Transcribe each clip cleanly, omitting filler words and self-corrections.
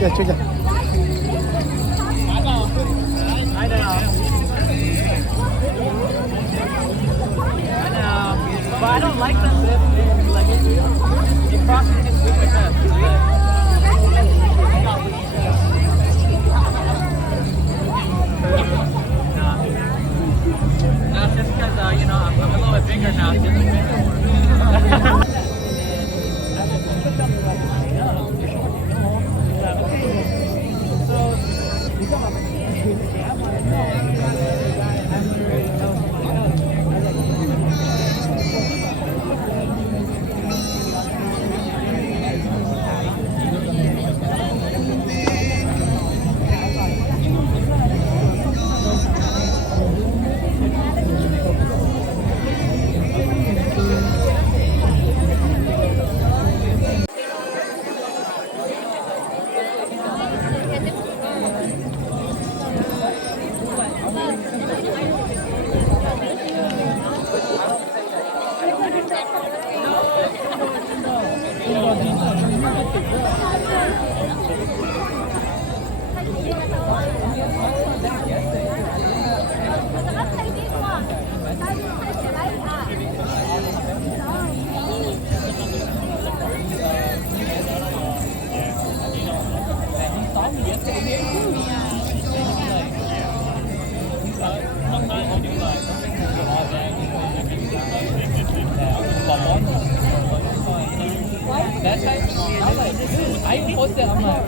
Yeah, check it. I know. But I don't like the zip. Like it crosses his with my chest. No, it's just because I'm a little bit bigger now. It doesn't fit no more. That's I posted. I'm like,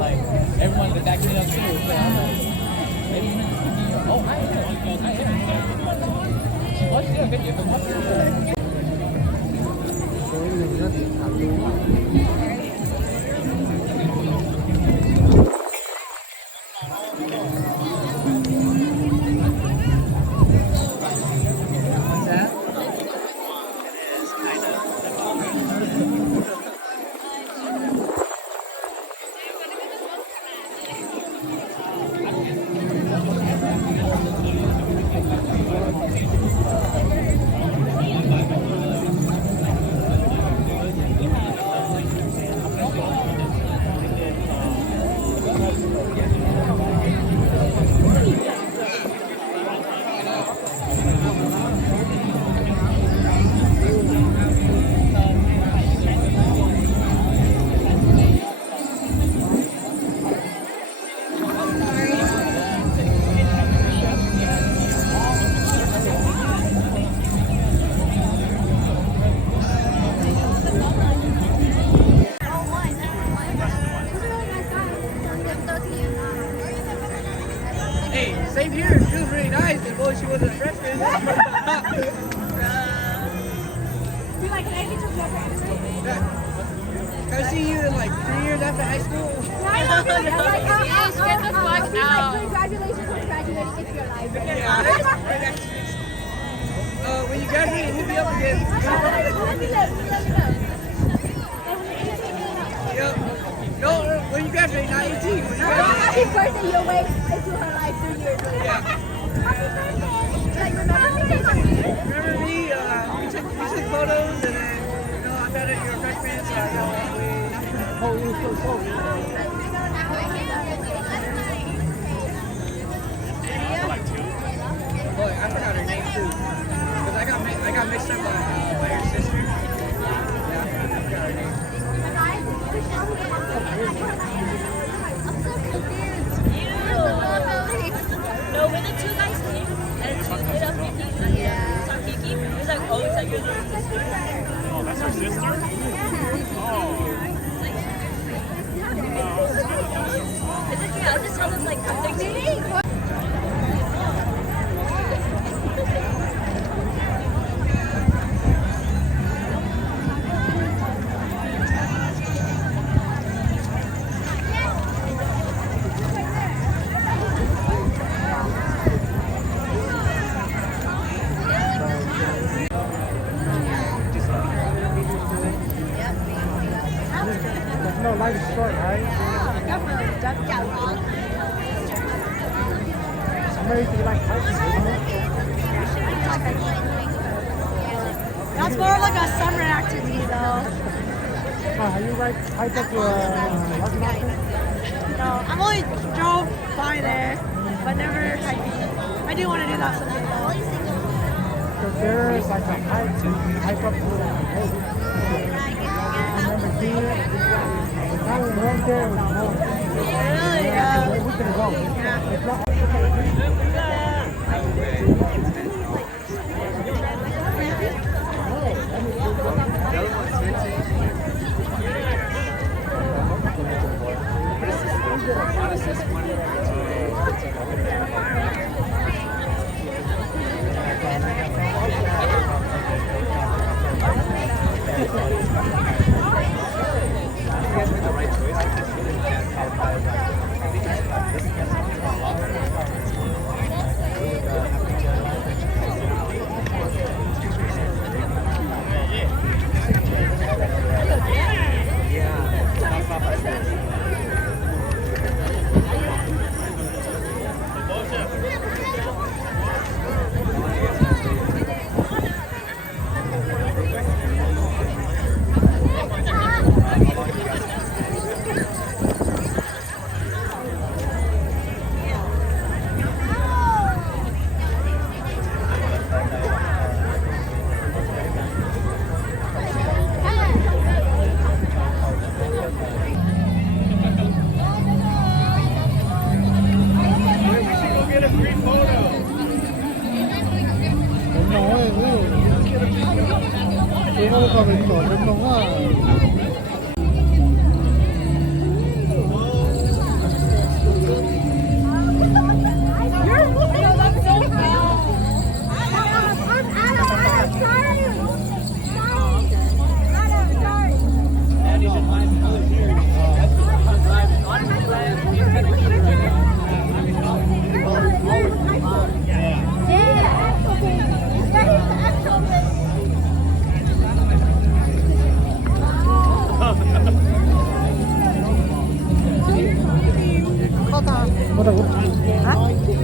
like everyone is acting up too. So I'm like, maybe not. Oh, she watched your video from up. Same here. She was really nice. And boy, she wasn't a freshman. You like an age of Can I see you in like 3 years after high school? get the fuck out. Congratulations on graduating into your life. When you graduate, hit me up again. No, when you graduate, not 18. When you graduate. Happy birthday, you'll wait into her life 3 years later. Yeah. Happy birthday. Like, remember me? Remember me? We took photos, and then I found out you were a freshman, so I know we. Oh, you were so cool. Boy, I forgot her name too, because I got mixed up by her sister. Yeah, I forgot her name. No, when the two guys came and she hit up Kiki, saw Kiki, it was like, oh, it's like your sister. Oh, that's her sister? Oh. It's like, yeah, I'll just tell them, like, I'm 13. No, life is short, right? Somebody do you like hiking, isn't it? That's more like a summer activity, though. Have you guys hiked up to Rocky Mountain? No, I've only drove by there, but never hiking. I do want to do that someday, though. Because there's like a hike to hike up to the hill. Remember seeing it? The time we went there was cold. Really? Yeah. We can go. It's not.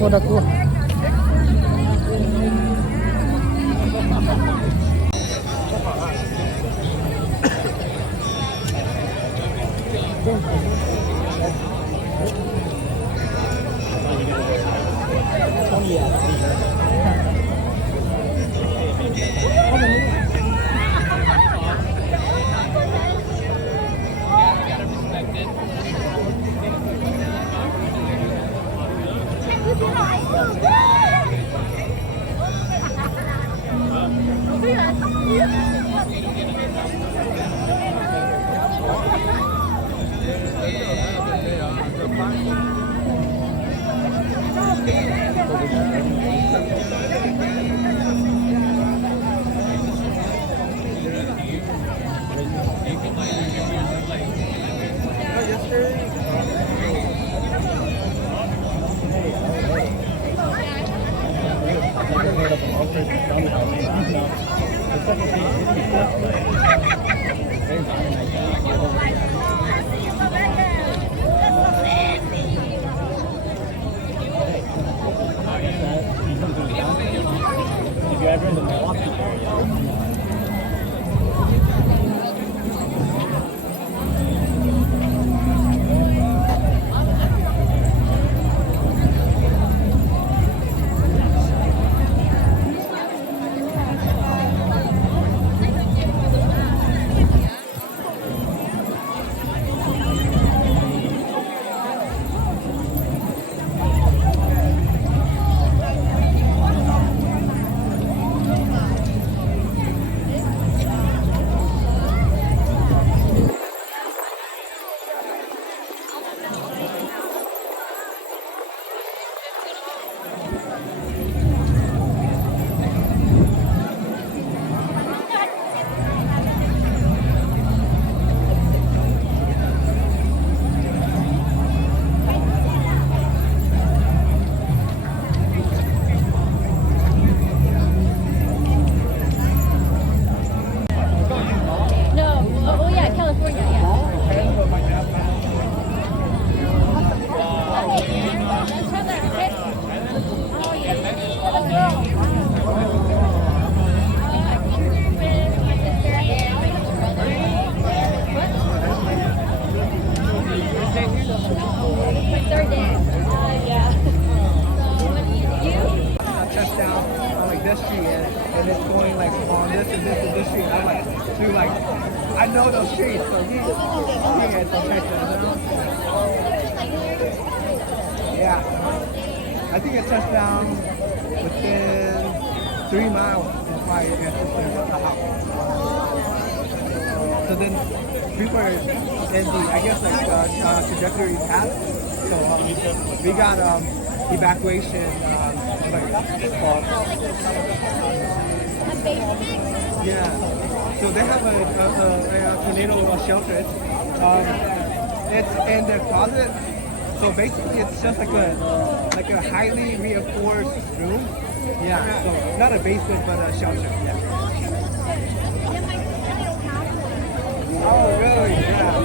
뭐라고? Oh, yeah. pedestrian and it's going like on this and this and this street. And I'm like, dude, like, I know those streets, so he had some pictures, you know? Yeah. I think a touchdown within 3 miles is probably the house. So then people are in the, I guess, like trajectory path. So we got evacuation, yeah. So they have a tornado shelter. It's in their closet. So basically, it's just like a highly reinforced room. Yeah. So not a basement, but a shelter. Yeah. Oh, really? Yeah.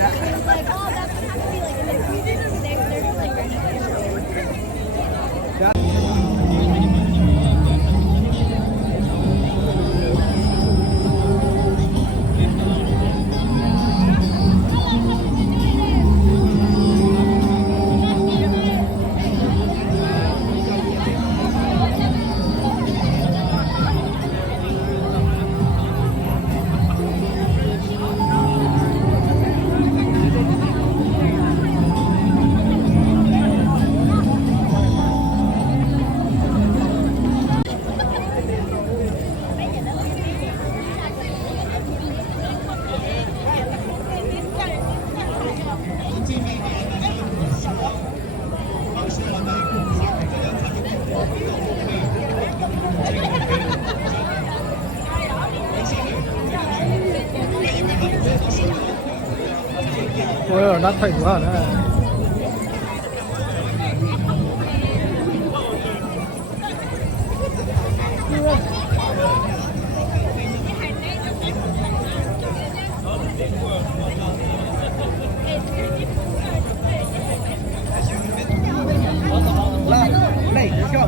Like, oh, that's what has to be like in the freezers over there. They're just like ready. Well, not quite well, Let's go.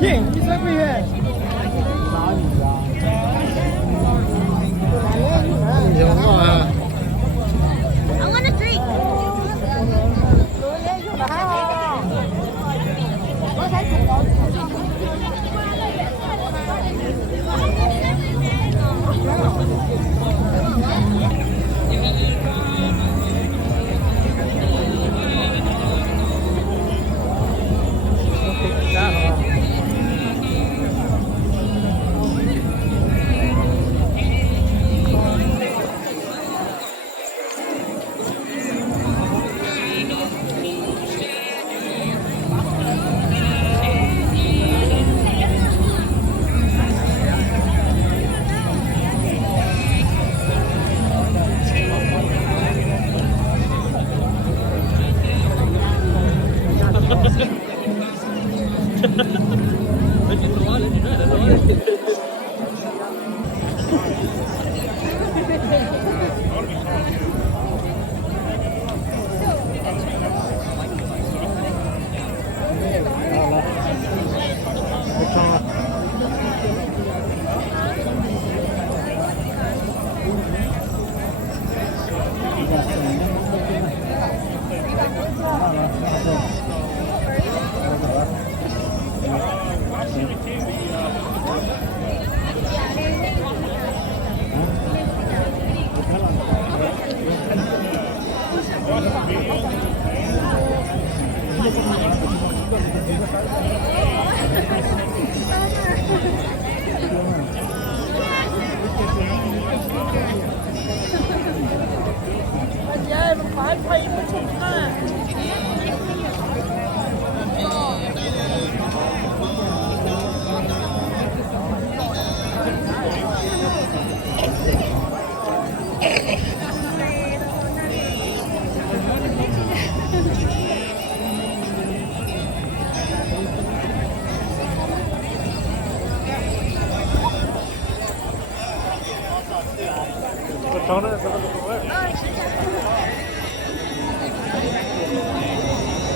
Yeah, he's over here. I want a drink. Shona is